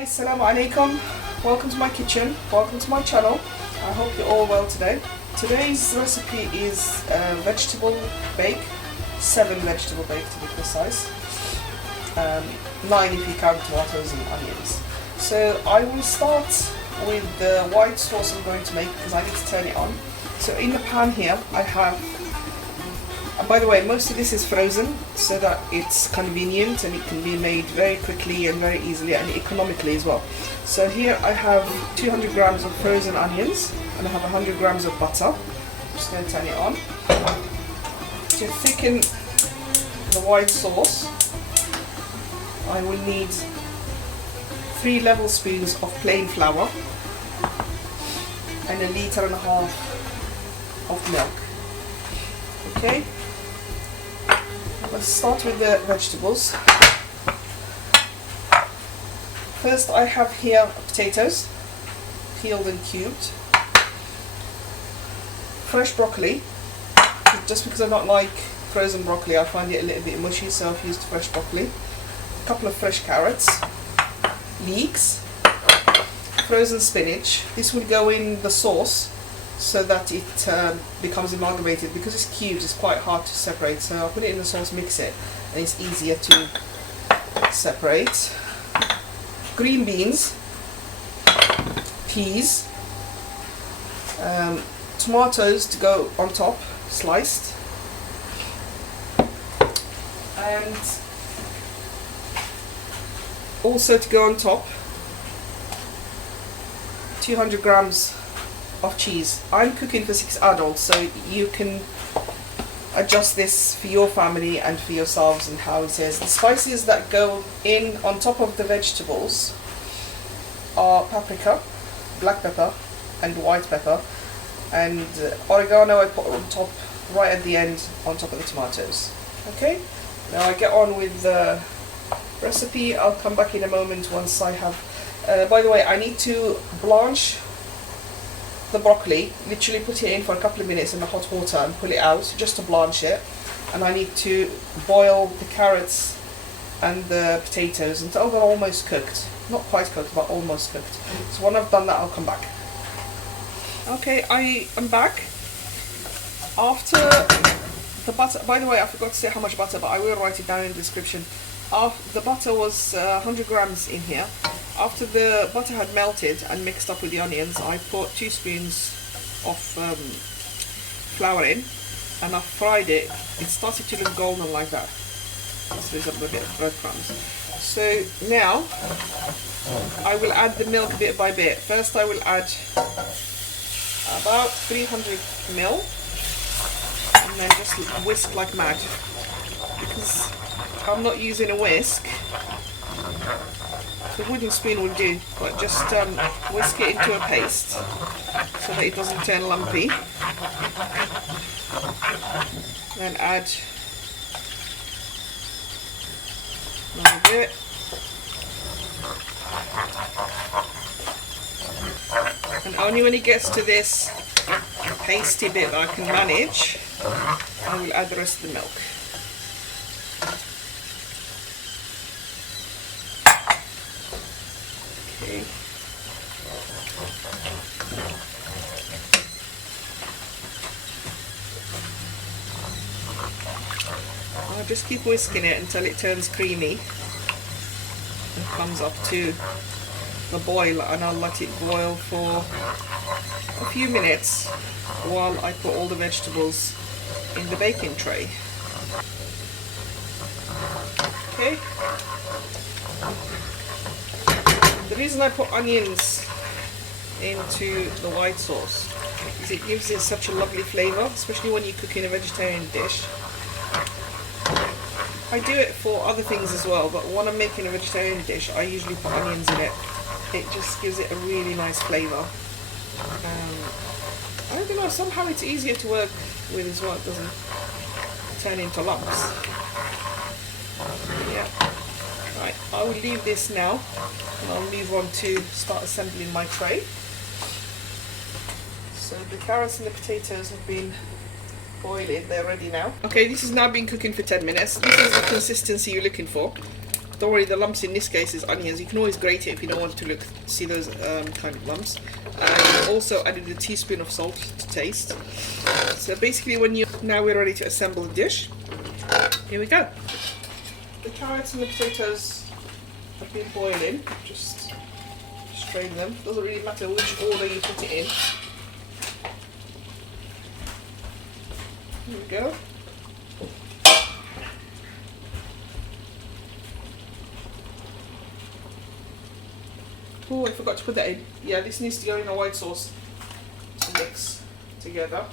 Hi, assalamu alaikum. Welcome to my kitchen. Welcome to my channel. I hope you're all well today. Today's recipe is vegetable bake. 7 vegetable bake to be precise. 9 if you count tomatoes and onions. So I will start with the white sauce I'm going to make because I need to turn it on. So in the pan here I have, and by the way, most of this is frozen so that it's convenient and it can be made very quickly and very easily and economically as well. So here I have 200 grams of frozen onions and I have 100 grams of butter. I'm just going to turn it on. To thicken the white sauce, I will need 3 level spoons of plain flour and 1.5 liters of milk. Okay, let's start with the vegetables. First I have here potatoes, peeled and cubed. Fresh broccoli, just because I don't like frozen broccoli, I find it a little bit mushy, so I've used fresh broccoli. A couple of fresh carrots, leeks, frozen spinach. This will go in the sauce so that it becomes amalgamated. Because it's cubed, it's quite hard to separate, so I'll put it in the sauce, mix it, and it's easier to separate. Green beans, peas, tomatoes to go on top, sliced, and also to go on top 200 grams of cheese. I'm cooking for 6 adults, so you can adjust this for your family and for yourselves and how it is. The spices that go in on top of the vegetables are paprika, black pepper and white pepper, and oregano I put on top right at the end on top of the tomatoes. Okay, now I get on with the recipe. I'll come back in a moment once I have by the way, I need to blanch the broccoli, literally put it in for a couple of minutes in the hot water and pull it out just to blanch it, and I need to boil the carrots and the potatoes until they're almost cooked. Not quite cooked, but almost cooked. So when I've done that, I'll come back. Okay, I am back. After the butter, by the way, I forgot to say how much butter, but I will write it down in the description. The butter was 100 grams in here. After the butter had melted and mixed up with the onions, I put 2 spoons of flour in and I fried it. It started to look golden like that. So there's a bit of breadcrumbs. So now I will add the milk bit by bit. First I will add about 300 ml and then just whisk like mad. Because I'm not using a whisk, the wooden spoon will do, but just whisk it into a paste so that it doesn't turn lumpy. Then add another bit. And only when it gets to this pasty bit that I can manage, I will add the rest of the milk. Okay. I'll just keep whisking it until it turns creamy and comes up to the boil, and I'll let it boil for a few minutes while I put all the vegetables in the baking tray. Okay. The reason I put onions into the white sauce is it gives it such a lovely flavour, especially when you cook in a vegetarian dish. I do it for other things as well, but when I'm making a vegetarian dish I usually put onions in it. It just gives it a really nice flavour. I don't know, somehow it's easier to work with as well, it doesn't turn into lumps. Yeah. Right, I will leave this now and I'll move on to start assembling my tray. So the carrots and the potatoes have been boiling, they're ready now. Okay, this has now been cooking for 10 minutes. This is the consistency you're looking for. Don't worry, the lumps in this case is onions. You can always grate it if you don't want to see those kind of lumps. And also added a teaspoon of salt to taste. So basically now we're ready to assemble the dish. Here we go. The carrots and the potatoes have been boiling. Just strain them. Doesn't really matter which order you put it in. Here we go. Oh, I forgot to put that in. Yeah, this needs to go in a white sauce to mix together.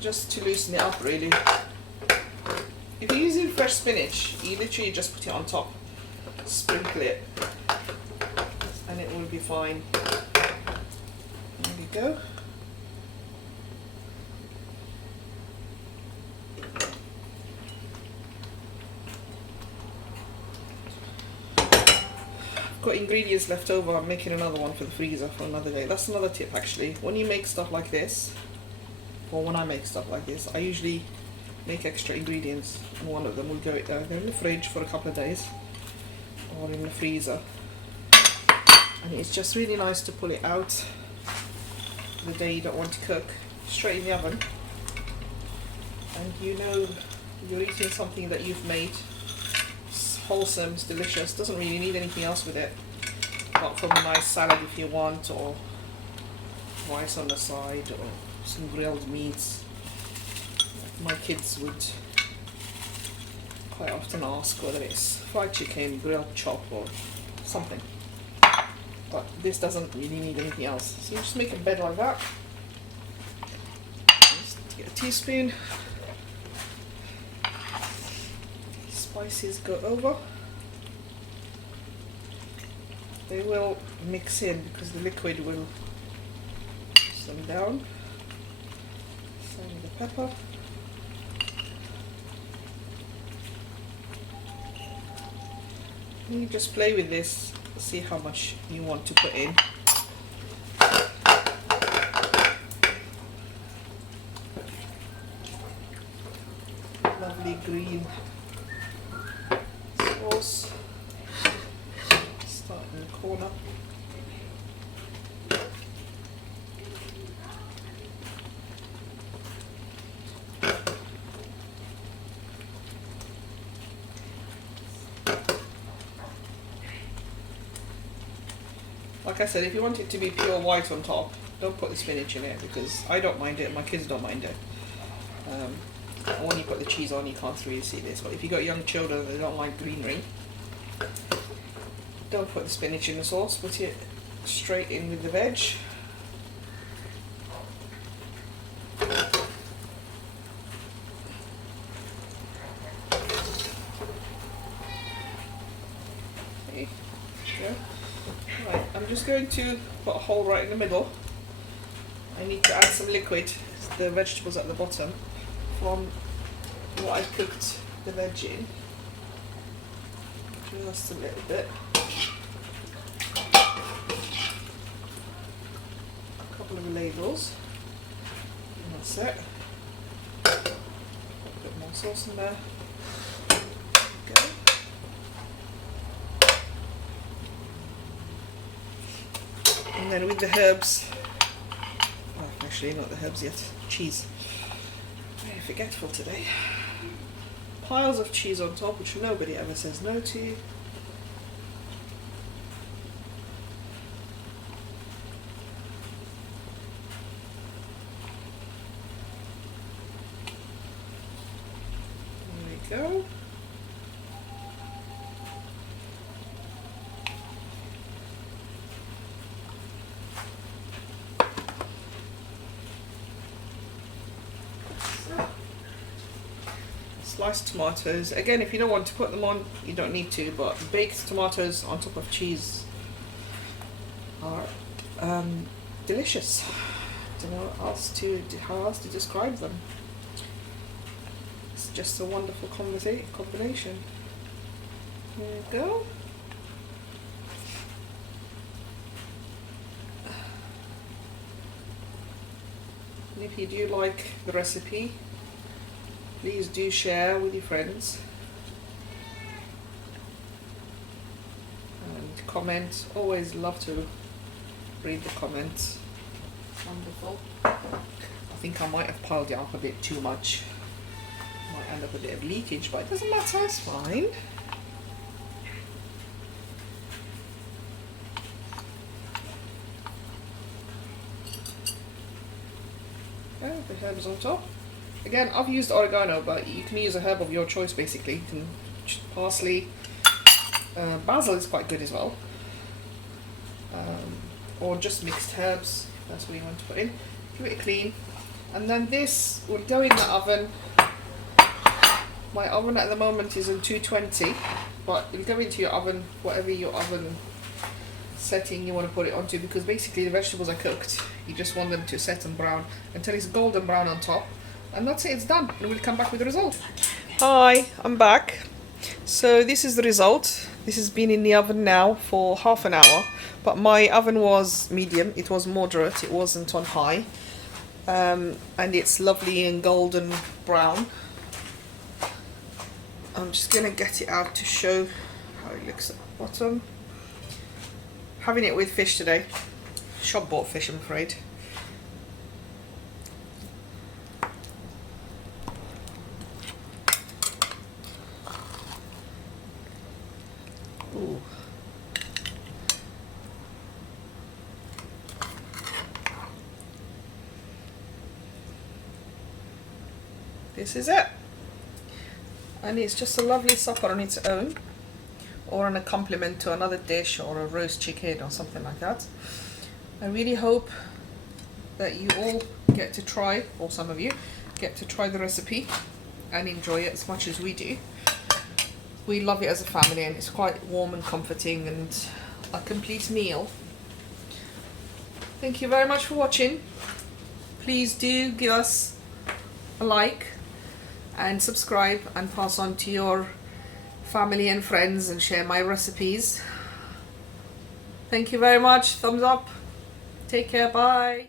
Just to loosen it up, really. If you're using fresh spinach, you literally just put it on top, sprinkle it, and it will be fine. There we go. Got ingredients left over. I'm making another one for the freezer for another day. That's another tip, actually. When you make stuff like this, or when I make stuff like this, I usually make extra ingredients, and one of them will go either in the fridge for a couple of days or in the freezer. And it's just really nice to pull it out the day you don't want to cook, straight in the oven, and you know you're eating something that you've made. Wholesome, it's delicious, doesn't really need anything else with it apart from a nice salad if you want, or rice on the side, or some grilled meats. My kids would quite often ask whether it's fried chicken, grilled chop, or something, but this doesn't really need anything else. So you just make a bed like that. Just get a teaspoon. Spices go over. They will mix in because the liquid will push them down. Same with the pepper. And you just play with this, see how much you want to put in. Lovely green sauce. Start in the corner. Like I said, if you want it to be pure white on top, don't put the spinach in it, because I don't mind it and my kids don't mind it. And when you put the cheese on, you can't really see this, but if you've got young children and they don't like greenery, don't put the spinach in the sauce, put it straight in with the veg. Okay, yeah. Right, I'm just going to put a hole right in the middle. I need to add some liquid, the vegetables at the bottom, from what I cooked the veg in. Just a little bit. A couple of ladles. And that's it. Put a bit more sauce in there. Go. And then with the herbs, well, actually not the herbs yet, cheese. Very forgetful today. Piles of cheese on top, which nobody ever says no to. There we go. Sliced tomatoes. Again, if you don't want to put them on, you don't need to, but baked tomatoes on top of cheese are delicious. Don't know how else to describe them. It's just a wonderful combination. There you go. And if you do like the recipe, Please do share with your friends. And comment. Always love to read the comments. Wonderful. I think I might have piled it up a bit too much. Might end up a bit of leakage, but it doesn't matter, it's fine. Okay, the herbs on top. Again, I've used oregano, but you can use a herb of your choice basically. You can parsley, basil is quite good as well. Or just mixed herbs, that's what you want to put in. Give it a clean. And then this will go in the oven. My oven at the moment is on 220, but it'll go into your oven, whatever your oven setting you want to put it onto, because basically the vegetables are cooked. You just want them to set and brown until it's golden brown on top. And that's it, it's done. And we'll come back with the result. Hi, I'm back. So this is the result. This has been in the oven now for half an hour, but my oven was medium, it was moderate, it wasn't on high. And it's lovely and golden brown. I'm just gonna get it out to show how it looks at the bottom. Having it with fish today. Shop bought fish, I'm afraid. Ooh. This is it. And it's just a lovely supper on its own, or an accompaniment to another dish or a roast chicken or something like that. I really hope that you all get to try, or some of you get to try the recipe and enjoy it as much as we do. We love it as a family, and it's quite warm and comforting and a complete meal. Thank you very much for watching. Please do give us a like and subscribe and pass on to your family and friends and share my recipes. Thank you very much. Thumbs up. Take care. Bye.